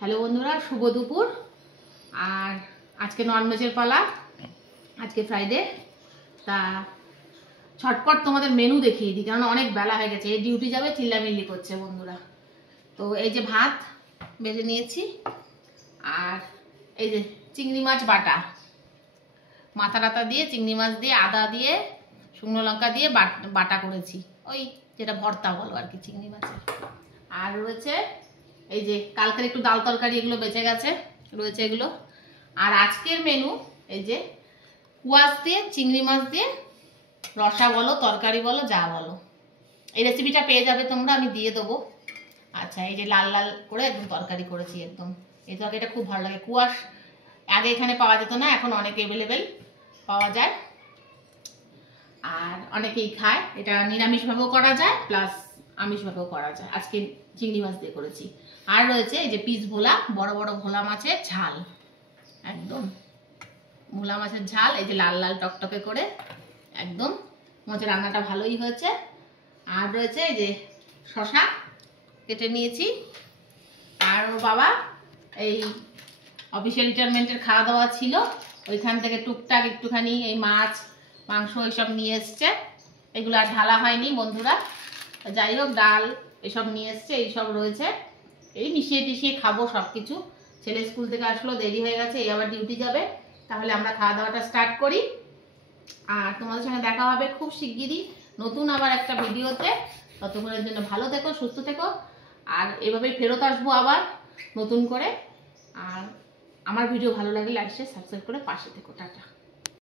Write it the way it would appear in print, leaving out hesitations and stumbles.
Hello বন্ধুরা, শুভ দুপুর। আর আজকে ননভেজের পালা, আজকে ফ্রাইডে। তা ছটপট তোমাদের মেনু দেখিয়ে দিই, কারণ অনেক বেলা হয়ে গেছে। এই ডিউটি যাবে, চিল্লামিল্লি করছে বন্ধুরা। তো এই যে ভাত বেজে নিয়েছি, আর এই যে চিংড়ি মাছ বাটা, মাথা টাথা দিয়ে চিংড়ি মাছ দিয়ে আদা দিয়ে শুকনো লঙ্কা দিয়ে বাটা করেছি, ওই যেটা ভর্তা বলো আর কি চিংড়ি মাছের। আর রয়েছে এই যে কালকের একটু ডাল তরকারি, এগুলো বেঁচে গেছে, রয়েছে এগুলো। আর আজকের মেনু এই যে কুয়াশ দিয়ে চিংড়ি মাছ দিয়ে রসা বলো, তরকারি বলো, যা বলো। এই রেসিপিটা পেয়ে যাবে তোমরা, আমি দিয়ে দেবো। আচ্ছা, এই যে লাল লাল করে একদম তরকারি করেছি একদম। এই তরকারিটা খুব ভালো লাগে। কুয়াশ আগে এখানে পাওয়া যেত না, এখন অনেক অ্যাভেলেবেল পাওয়া যায়, আর অনেকেই খায়। এটা নিরামিষভাবেও করা যায়, প্লাস আমিষভাবেও করা যায়। আজকে চিংড়ি মাছ দিয়ে করেছি। আর রয়েছে এই যে পিস ভোলা, বড় বড় ভোলা মাছের ঝাল, একদম ভোলা মাছের ঝাল, এই যে লাল লাল টকটকে করে একদম। মাছের রান্নাটা ভালোই হয়েছে। আর রয়েছে এই যে শশা কেটে নিয়েছি। আর ওর বাবা এই অফিসিয়াল রিটায়ারমেন্টের খাওয়া দাওয়া ছিল, ওইখান থেকে টুকটাক একটুখানি এই মাছ মাংস এইসব নিয়ে এসছে। এগুলো আর ঢালা হয়নি বন্ধুরা। যাই হোক, ডাল এসব নিয়ে এসছে, এইসব রয়েছে। এই মিশিয়ে টিশিয়ে খাবো সব কিছু। ছেলে স্কুল থেকে আসলো, দেরি হয়ে গেছে, এই আবার ডিউটি যাবে। তাহলে আমরা খাওয়া দাওয়াটা স্টার্ট করি। আর তোমাদের সঙ্গে দেখা হবে খুব শিগগিরই নতুন আবার একটা ভিডিওতে। ততক্ষণের জন্য ভালো থেকো, সুস্থ থেকো। আর এভাবেই ফেরত আসবো আবার নতুন করে। আর আমার ভিডিও ভালো লাগলে লাইক শেয়ার সাবস্ক্রাইব করে পাশে থেকো। টাটা।